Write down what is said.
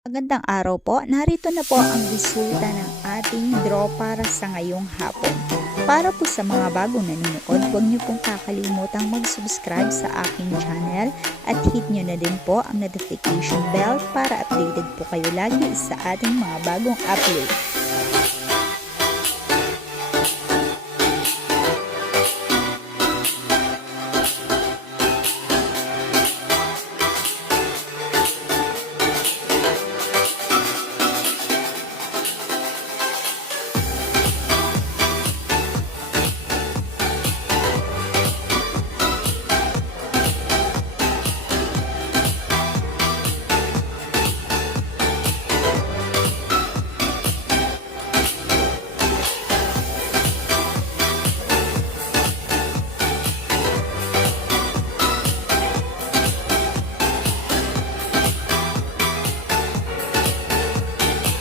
Magandang araw po. Narito na po ang resulta ng ating draw para sa ngayong hapon. Para po sa mga bagong nanonood, huwag niyo pong kakalimutang mag-subscribe sa aking channel at hit niyo na din po ang notification bell para updated po kayo lagi sa ating mga bagong upload.